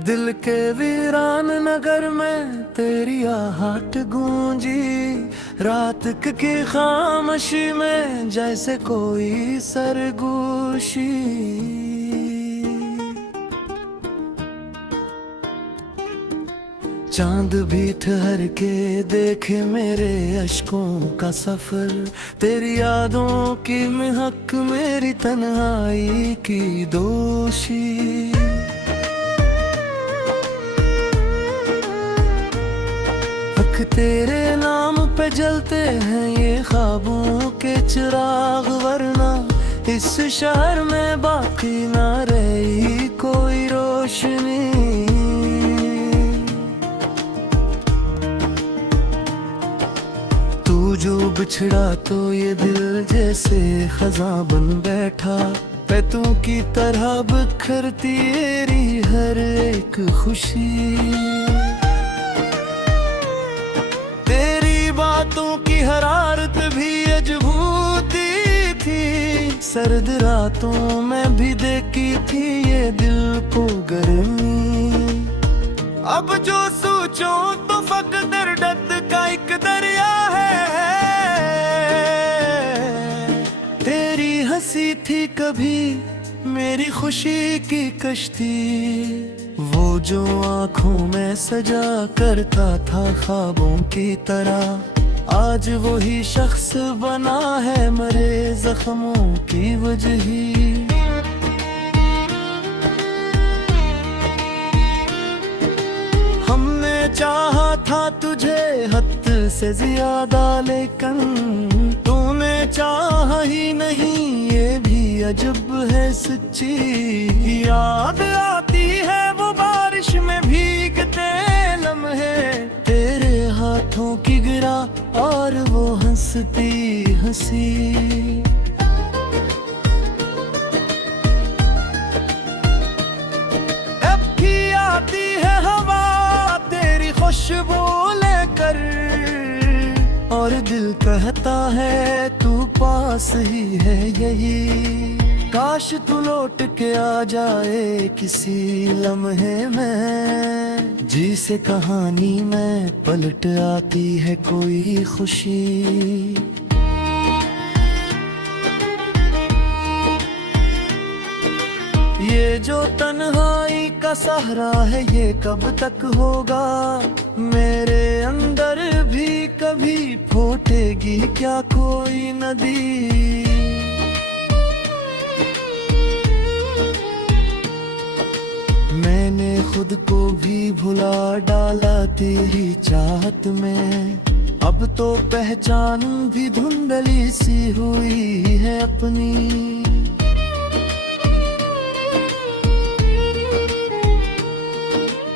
दिल के वीरान नगर में तेरी आहट गूंजी, रात की खामोशी में जैसे कोई सरगोशी। चांद भी ठहर के देखे मेरे अश्कों का सफर, तेरी यादों की महक मेरी तन्हाई की दोषी। तेरे नाम पे जलते हैं ये ख्वाबों के चिराग, वरना इस शहर में बाकी ना रही कोई रोशनी। तू जो बिछड़ा तो ये दिल जैसे खज़ां बन बैठा, पैतों की तरह बिखरती तेरी हर एक खुशी। बातों की हरारत भी अजबूती थी, सर्द रातों में भी देखी थी ये दिल को गर्मी। अब जो सोचो तो फकत दर्द का एक दरिया है। तेरी हंसी थी कभी मेरी खुशी की कश्ती, वो जो आँखों में सजा करता था ख्वाबों की तरह, आज वही शख्स बना है मरे जख्मों की वजही। हमने चाहा था तुझे हद से ज्यादा, लेकिन तूने चाहा ही नहीं, ये भी अजब है सच्ची। याद आती है वो बारिश में भीगते लम्हे, तेरे हाथों की गिरा और वो हंसती हंसी। अब भी आती है हवा तेरी खुशबू लेकर, और दिल कहता है तू पास ही है यही। काश तू लौट के आ जाए किसी लम्हे में, जी से कहानी में पलट आती है कोई खुशी। ये जो तन्हाई का सहारा है ये कब तक होगा, मेरे अंदर भी कभी फूटेगी क्या कोई नदी। मैंने खुद को भी भुला डाला तेरी चाहत में, अब तो पहचान भी धुंधली सी हुई है अपनी।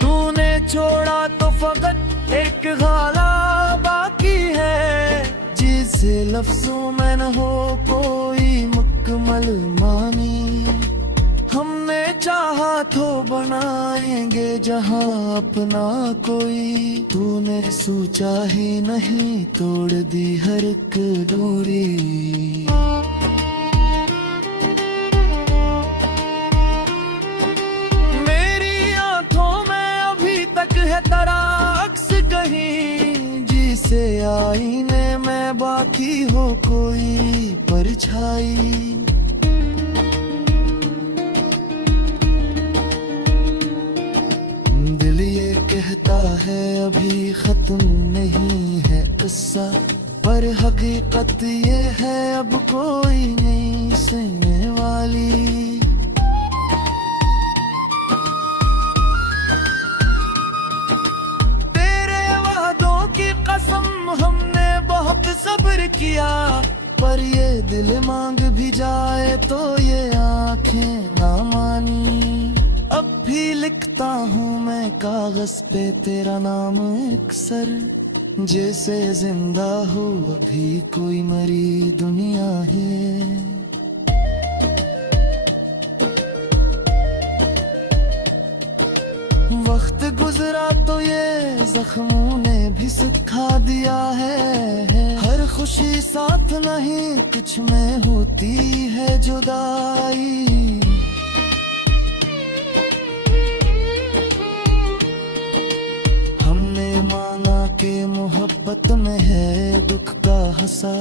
तूने छोड़ा तो फकत एक गाला बाकी है, जिसे लफ्जों में न हो कोई मुकम्मल मानी। हमने चाहा तो बनाएंगे जहां अपना कोई, तूने सोचा ही नहीं तोड़ दी हर एक दूरी। मेरी आंखों में अभी तक है तेरा अक्स कहीं, जिसे आईने में बाकी हो कोई परछाई। कहता है अभी खत्म नहीं है किस्सा, पर हकीकत ये है अब कोई नहीं सुनने वाली। तेरे वादों की कसम हमने बहुत सब्र किया, पर ये दिल मांग भी जाए तो ये आंखें ना मानी। अब भी लिखता हूँ मैं कागज पे तेरा नाम अक्सर, जैसे जिंदा हो अभी कोई मरी दुनिया है। वक्त गुजरा तो ये जख्मों ने भी सिखा दिया है, हर खुशी साथ नहीं कुछ में होती है जुदाई। मोहब्बत में है दुख का हंसा,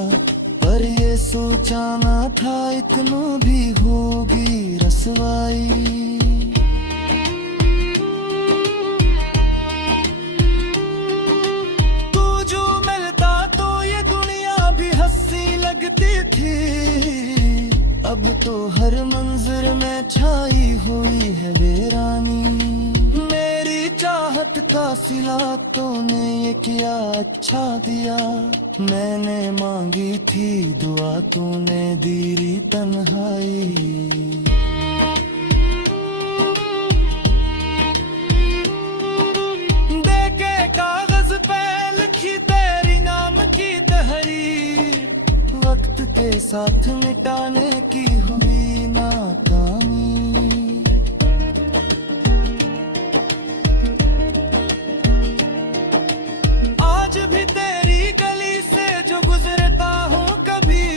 पर ये सोचा ना था इतना भी होगी रसवाई। तू जो मिलता तो ये दुनिया भी हंसी लगती थी, अब तो हर मंजर में छाई हुई है वीरानी। मेरी चाहत का सिला तूने ये किया अच्छा दिया, मैंने मांगी थी दुआ तूने दी तन्हाई। देके कागज पे लिखी तेरी नाम की तहरीर, वक्त के साथ मिटाने की हुई नाकामी। आज भी तेरी गली से जो गुजरता हूँ कभी,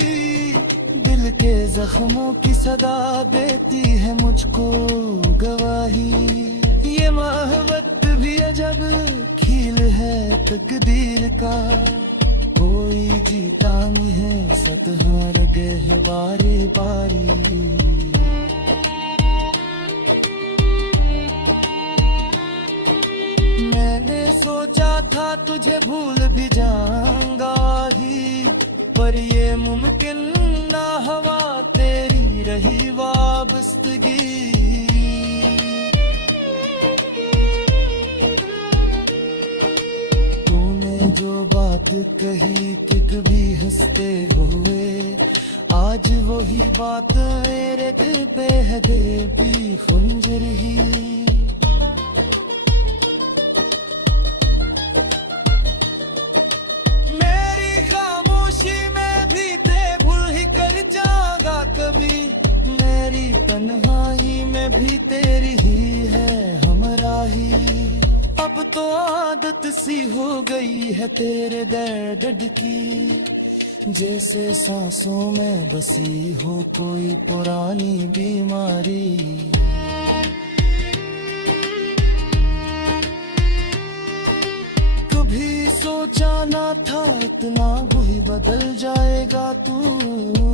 दिल के जख्मों की सदा देती है मुझको गवाही। ये मोहब्बत भी अजब खेल है तकदीर का, कोई जीता नहीं है सब हार गए हैं बारी बारी। मैंने सोचा था तुझे भूल भी जाऊंगा ही, पर ये मुमकिन ना हवा तेरी रही वाबस्तगी। जो बात कही कि कभी हंसते हुए, आज वही बात मेरे दिल पे है देवी खुंजर ही। मेरी खामोशी में भी ते भूल ही कर जागा कभी, मेरी तन्हाई में भी तेरी ही है हमराही। अब तो आदत सी हो गई है तेरे दर्द की, जैसे सांसों में बसी हो कोई पुरानी बीमारी। कभी सोचा ना था इतना भी बदल जाएगा तू,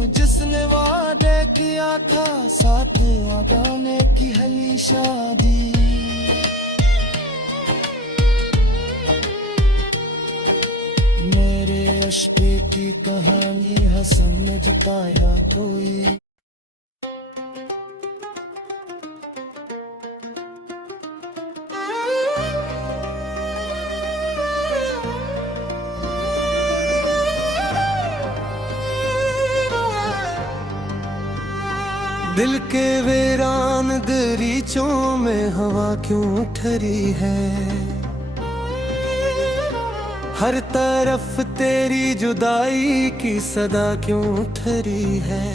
जिसने वादे किया था साथ वादाने की हली शादी। मेरे अश्के की कहानी है समझता या कोई। दिल के वीरान दरीचों में हवा क्यों ठरी है, हर तरफ तेरी जुदाई की सदा क्यों ठरी है।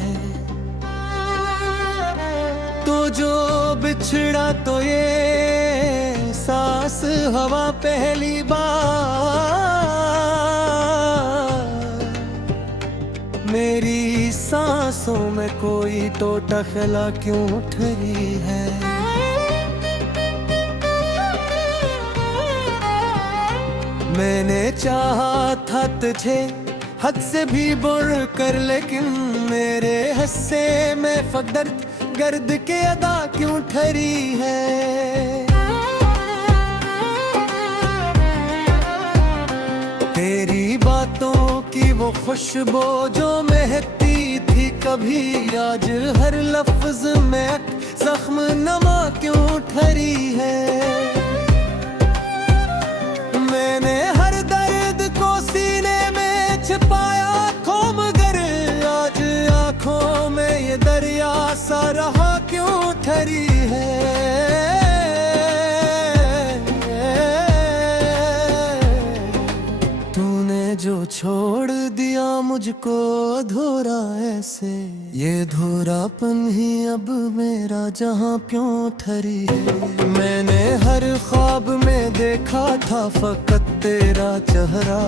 तो जो बिछड़ा तो ये सांस हवा पहली बार, मेरी सांसों में कोई टोटा खला क्यों ठरी है। मैंने चाहा था तुझे हद से भी बढ़ कर, लेकिन मेरे हिस्से में फकदर गर्द के अदा क्यों ठरी है। तेरी बातों की वो खुशबू जो महकती थी कभी, आज हर लफ्ज में जख्म नमा क्यों ठरी है। मैंने हर दर्द को सीने में छिपाया खो, मगर आज आंखों में ये दरिया सा रहा क्यों ठरी है। तूने जो छोड़ दिया मुझको अधूरा ऐसे, ये अधूरापन ही अब मेरा जहां क्यों ठरी है। मैंने हर ख्वाब में देखा था फकत तेरा चेहरा,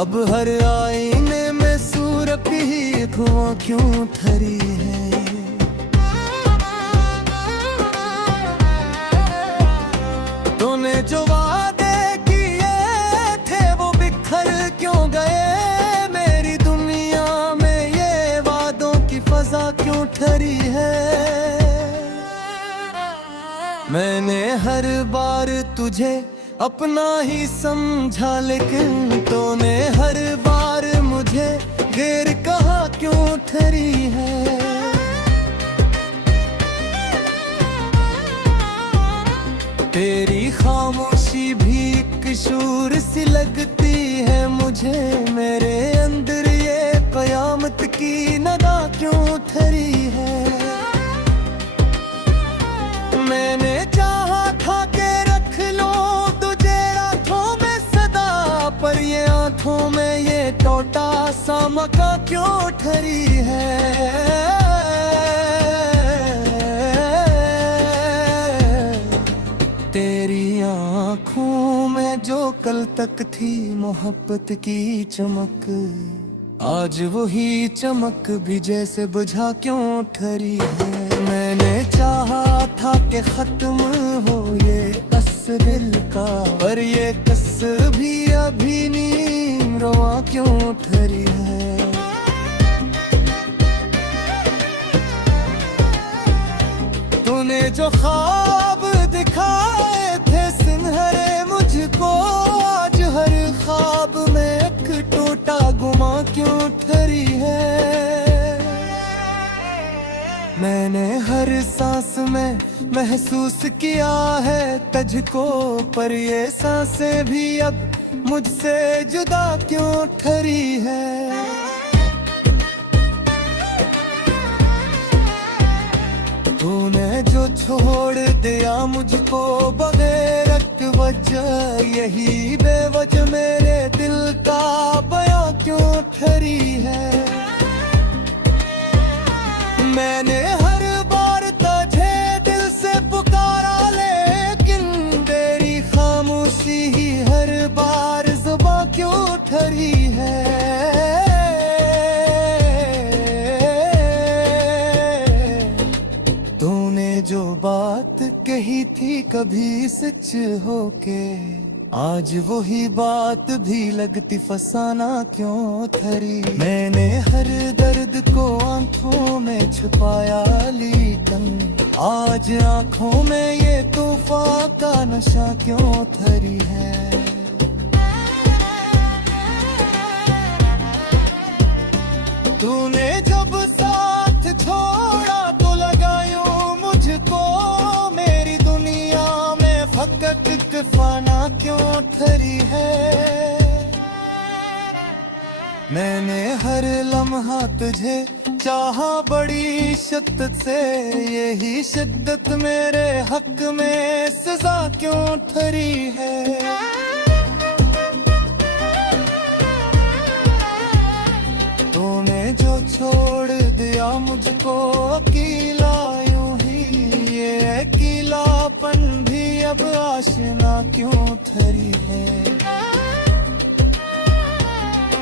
अब हर आईने में सूरत ही धुआं क्यों ठरी है। तूने जो वादे किए थे वो बिखर क्यों सजा क्यों ठहरी है। मैंने हर बार तुझे अपना ही समझा, लेकिन तूने हर बार मुझे गैर कहा क्यों ठहरी है। तेरी खामोशी भी किशोर सी लगती है मुझे, मेरे अंदर ये कयामत की नदा क्यों ठहरी है। मैंने चाहा था कि रख लो तुझे आँखों में सदा, पर ये आँखों में ये टोटा सा मका क्यों ठहरी है। तेरी आँखों में जो कल तक थी मोहब्बत की चमक, आज वही चमक भी जैसे बुझा क्यों ठहरी है। मैंने चाहा था कि खत्म हो ये कस दिल का, पर ये कस भी अभी नीम रवा क्यों ठहरी है। तूने जो ख्वाब दिखाए थे सुनहरे मुझको, आज हर ख्वाब में एक टूटा गुमा क्यों ठहरी है। मैंने हर सांस में महसूस किया है तुझको, पर ये सांसें भी अब मुझसे जुदा क्यों ठहरी है। तूने जो छोड़ दिया मुझको बगैर वजह, यही बेवजह मेरे दिल का बयां क्यों ठहरी है। मैंने हर बार तुझे दिल से पुकारा, लेकिन तेरी खामोशी ही हर बार जुबां क्यों ठहरी है। जो बात कही थी कभी सच होके, आज वही बात भी लगती फसाना क्यों ठहरी। मैंने हर दर्द को आंखों में छुपाया, लेकिन आज आंखों में ये तूफान का नशा क्यों ठहरी है। तूने जब साथ छोड़ा तो लगायो मुझको, मेरी दुनिया में फकत फाना क्यों ठहरी है। मैंने हर लम्हा तुझे चाहा बड़ी शिद्दत से, यही शिद्दत मेरे हक में सजा क्यों ठहरी है। तूने जो छोड़ दिया मुझको अकेला यूं ही, ये अकेलापन भी अब आशना क्यों ठहरी है।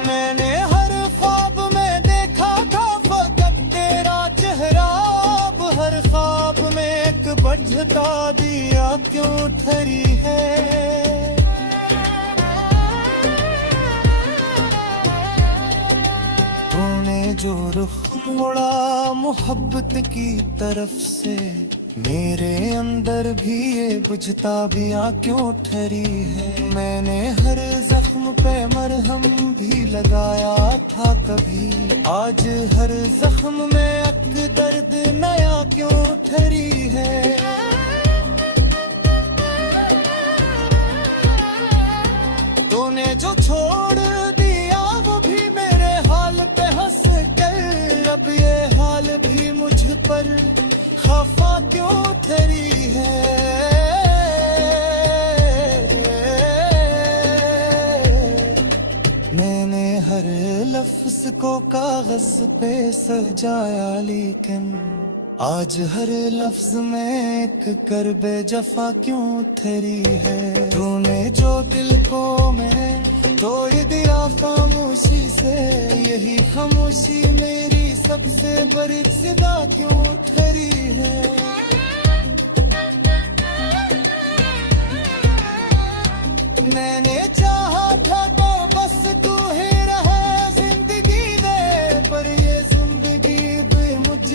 मैंने हर ख्वाब में देखा था फकत तेरा चेहरा, अब हर ख्वाब में एक बजता दिया क्यों ठहरी है। जो रुख मोड़ा मोहब्बत की तरफ से, मेरे अंदर भी ये बुझता भी आ क्यों ठहरी है। मैंने हर जख्म पे मरहम भी लगाया था कभी, आज हर जख्म में एक दर्द नया क्यों ठहरी है। तूने जो छोड़ दिया वो भी मेरे हाल पे हंस कर, अब ये हाल भी मुझ पर खफा क्यों ठहरी है। मैंने हर लफ्ज को कागज पे सजाया, लेकिन आज हर लफ्ज में एक कर बेजफा क्यों ठहरी है। तूने जो दिल को मैं तोड़ दिया खामोशी से, यही खामोशी मेरी सबसे बड़ी सदा क्यों ठहरी है। मैंने चाहा था तो बस तू ही रहा जिंदगी में, पर ये जिंदगी भी मुझ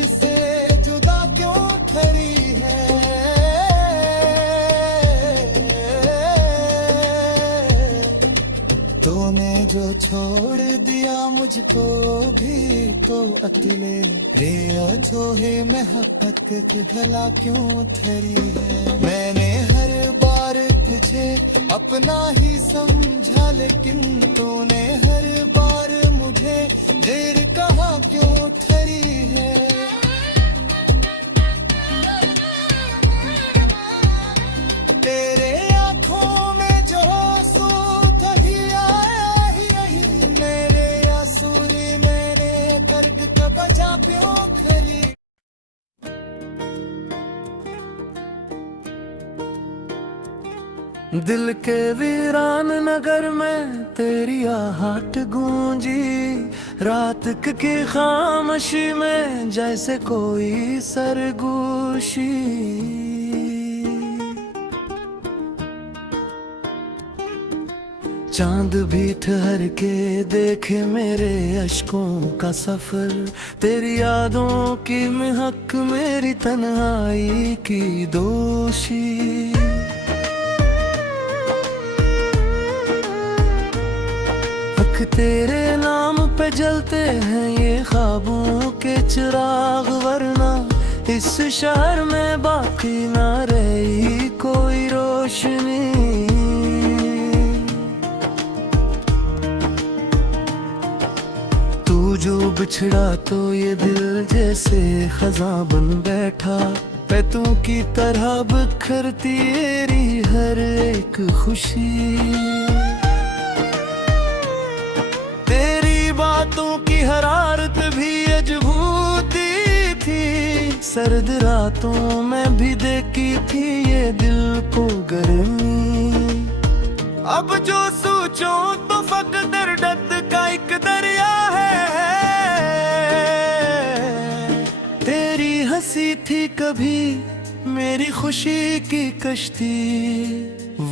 छोड़ दिया मुझको भी तो अकेले रे छोहे महब्बत की भला क्यों ठहरी है। मैंने हर बार तुझे अपना ही समझा लेकिन तूने हर बार मुझे देर कहा क्यों ठहरी है। तेरे आँखों में जो आंसू कभी आया ही नहीं, मेरे आंसू ने मैंने दर्द का बजा क्यों खरी। दिल के वीरान नगर में तेरी आहट गूंजी, रात की खामोशी में जैसे कोई सरगोशी। चांद भी ठहर के देखे मेरे अश्कों का सफर, तेरी यादों की महक मेरी तन्हाई की दोषी। हक तेरे नाम पे जलते हैं ये ख्वाबों के चिराग, वरना इस शहर में बाकी ना रही कोई रोशनी। जो बिछड़ा तो ये दिल जैसे खज़ां बन बैठा, पैतों की तरह बिखरती तेरी हर एक खुशी। तेरी बातों की हरारत भी अजबूती थी, सर्द रातों में भी देखी थी ये दिल को गर्मी। अब जो सोचो तो फकत दर्द का एक दरिया है। तेरी हंसी थी कभी मेरी खुशी की कश्ती,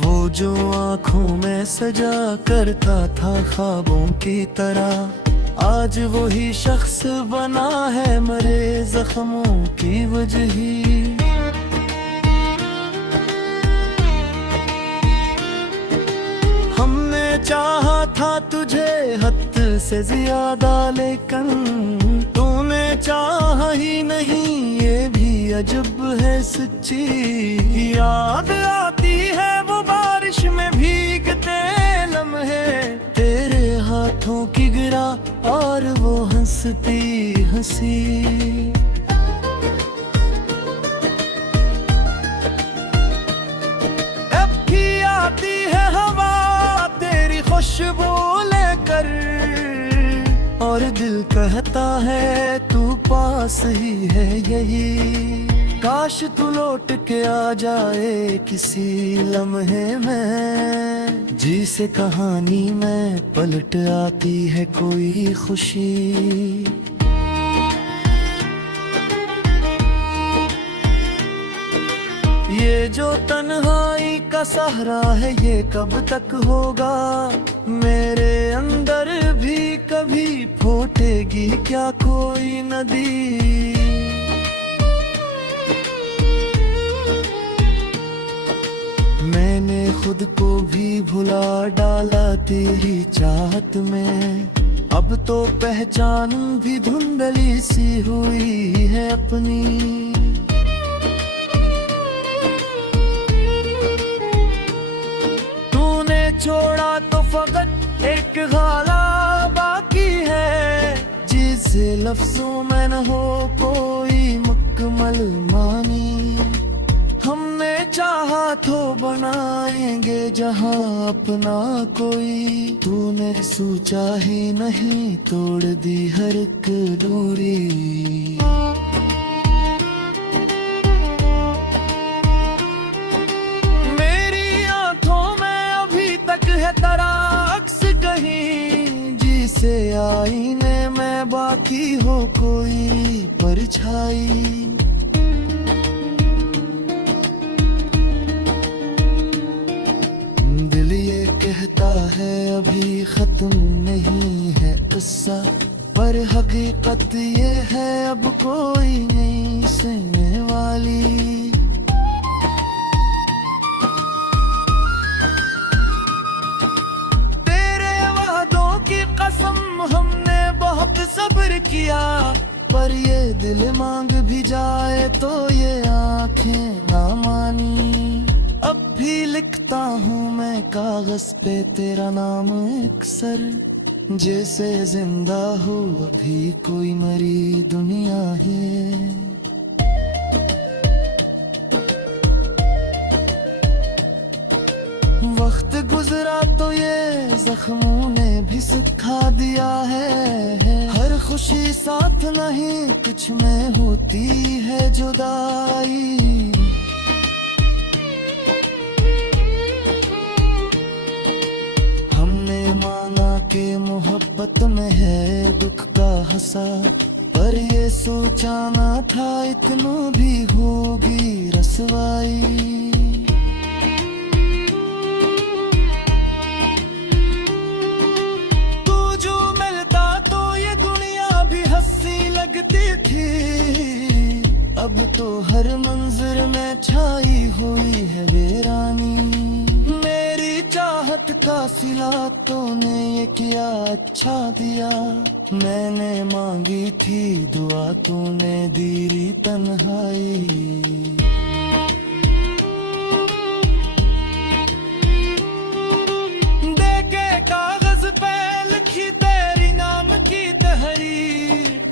वो जो आँखों में सजा करता था ख्वाबों की तरह, आज वही शख्स बना है मरे जख्मों की वजही। चाहा था तुझे हद से ज्यादा लेकिन तूने चाहा ही नहीं, ये भी अजब है सच्ची। याद आती है वो बारिश में भीगते लम्हे, तेरे हाथों की गिरा और वो हंसती हंसी। अब भी आती है हवा खुशबू लेकर और दिल कहता है तू पास ही है यही। काश तू लौट के आ जाए किसी लम्हे में, जिसे कहानी में पलट आती है कोई खुशी। ये जो तन्हाई का सहारा है ये कब तक होगा, मेरे अंदर भी कभी फूटेगी क्या कोई नदी। मैंने खुद को भी भुला डाला तेरी चाहत में, अब तो पहचान भी धुंधली सी हुई है अपनी। छोड़ा तो फकत एक गाला बाकी है, जिसे लफ्जों में न हो कोई मुकम्मल मानी। हमने चाहा तो बनाएंगे जहां अपना कोई, तूने सोचा ही नहीं तोड़ दी हर एक दूरी। है तेरा अक्स कहीं, जिसे आईने में बाकी हो कोई परछाई। दिल ये कहता है अभी खत्म नहीं है किस्सा, पर हकीकत ये है अब कोई नहीं सुनने वाली। की पर ये दिल मांग भी जाए तो ये आंखें ना मानी। अब भी लिखता हूँ मैं कागज पे तेरा नाम अक्सर, जैसे जिंदा हो अभी कोई मरी दुनिया है। वक्त गुजरा तो ये जख्मों ने भी सिखा दिया है, हर खुशी साथ नहीं कुछ में होती है जुदाई। हमने माना कि मोहब्बत में है दुख का हंसा, पर ये सोचा ना था इतना भी होगी रसवाई। लगती थी अब तो हर मंजर में छाई हुई है वीरानी। मेरी चाहत का सिला तूने ये किया अच्छा दिया, मैंने मांगी थी दुआ तूने दी तन्हाई। देके कागज पे लिखी तेरी नाम की तहरीर,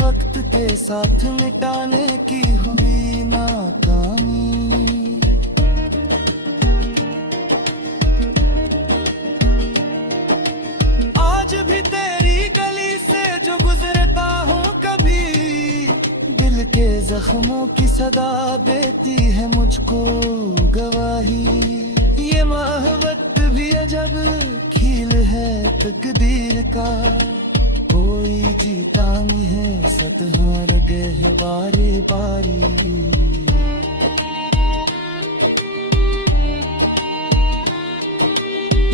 वक्त के साथ मिटाने की हुई नाकामी। आज भी तेरी गली से जो गुजरता हूँ कभी, दिल के जख्मों की सदा देती है मुझको गवाही। ये मोहब्बत भी अजब खेल है तकदीर का, कोई जीता नहीं है सत हार गए बारी बारी।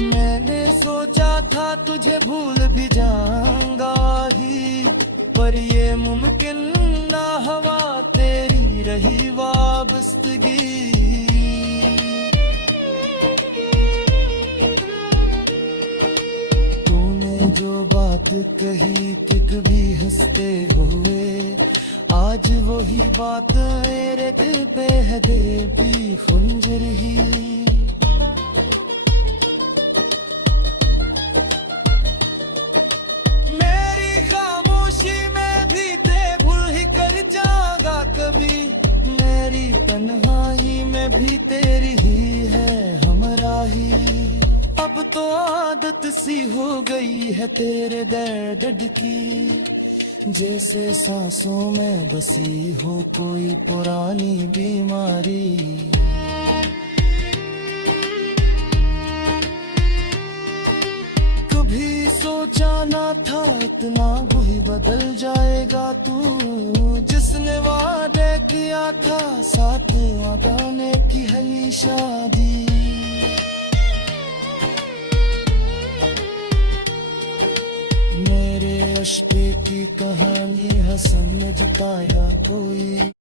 मैंने सोचा था तुझे भूल भी जाऊंगा ही, पर ये मुमकिन ना हवा तेरी रही वाबस्तगी। जो बात कही कि कभी हंसते हुए, आज वही बात मेरे दिल पे है देवी खुंजर ही। मेरी खामोशी में भी ते भूल ही कर जागा कभी, मेरी तन्हाई में भी तेरी ही है हमराही। अब तो आदत सी हो गई है तेरे दर्द की, जैसे सांसों में बसी हो कोई पुरानी बीमारी। कभी सोचा ना था इतना वही बदल जाएगा तू, जिसने वादे किया था साथ वादाने की हली शादी। मेरे अश्के की कहानी है समझता या कोई,